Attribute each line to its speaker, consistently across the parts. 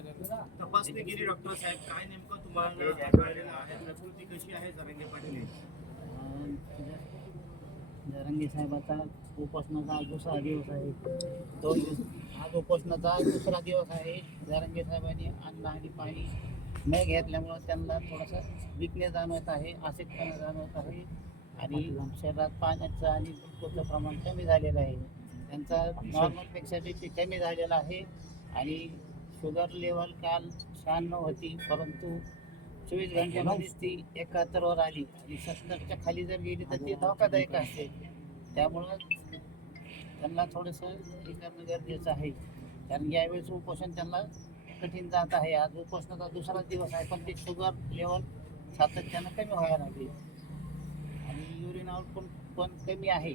Speaker 1: तपासणी केली डॉक्टर साहेब. काय नेमकं तुम्हाला आढळलेलं आहे? प्रकृती कशी आहे जरांगे पाटील?
Speaker 2: जरंगी साहेबाचा उपोषणाचा आज दुसरा दिवस आहे. दोन दिवस आज आज दुसरा दिवस आहे. जरंगे साहेबांनी अन्न आणि पाणी न घेतल्यामुळं त्यांना थोडासा विकनेस जाणवत आहे आसिकपणा जाणवत आहे. आणि शरीरात पाण्याचं आणि ग्लुकोजचं प्रमाण कमी झालेलं आहे. त्यांचा नॉर्मलपेक्षा बी पी कमी झालेला आहे. आणि शुगर लेवल काल शहाण्णव होती परंतु चोवीस घंट्यामध्येच ती एकाहत्तरवर आली. आणि सत्तरच्या खाली जर गेली तर ती धोकादायक असते त्यामुळं त्यांना थोडंसं हे करणं गरजेचं आहे. कारण यावेळेस उपोषण त्यांना कठीण जात आहे. आज उपोषणाचा दुसरा दिवस आहे पण ते शुगर लेवल सातत्यानं कमी व्हायला लागली. आणि युरिन आउटपुट पण कमी आहे.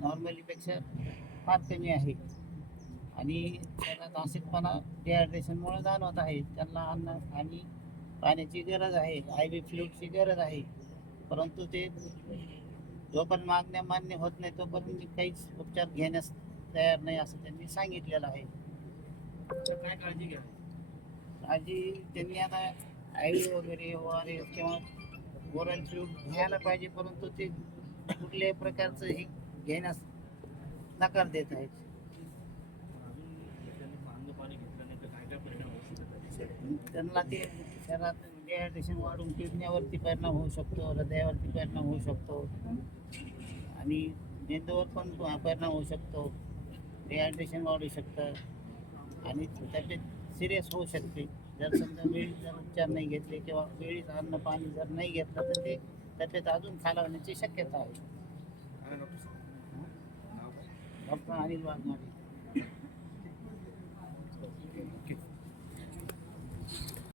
Speaker 2: नॉर्मलीपेक्षा फार कमी आहे. आणि शरीरात आसिकपणा डिहायड्रेशनमुळे जाणवत आहे. त्यांना अन्न आणि पाण्याची गरज आहे. आय बी फ्लूडची गरज आहे. परंतु ते जोपर्यंत मागण्या मान्य होत नाही तोपर्यंत काहीच उपचार घेण्यास तयार नाही असं त्यांनी सांगितलेलं आहे.
Speaker 1: काय काळजी घ्या
Speaker 2: आजी त्यांनी आता आय व्ही वगैरे ओ आर एस किंवा ओरल फ्लूड घ्यायला पाहिजे परंतु ते कुठल्याही प्रकारचं हे घेण्यास नकार देत आहेत
Speaker 1: अंग पाणी घेतलं नाही तर काय काय परिणाम होऊ शकतात
Speaker 2: त्यांना ते शरीरात डिहायड्रेशन वाढून किडनीवरती परिणाम होऊ शकतो हृदयावरती परिणाम होऊ शकतो. आणि मेंदूवर पण परिणाम होऊ शकतो. डिहायड्रेशन वाढू शकतं. आणि तब्येत सिरियस होऊ शकते. जर समजा वेळी जर उपचार नाही घेतले किंवा वेळीच अन्न पाणी जर नाही घेतलं तर ते तब्येत अजून खालावण्याची शक्यता आहे. डॉक्टर अनिल वाघमारे.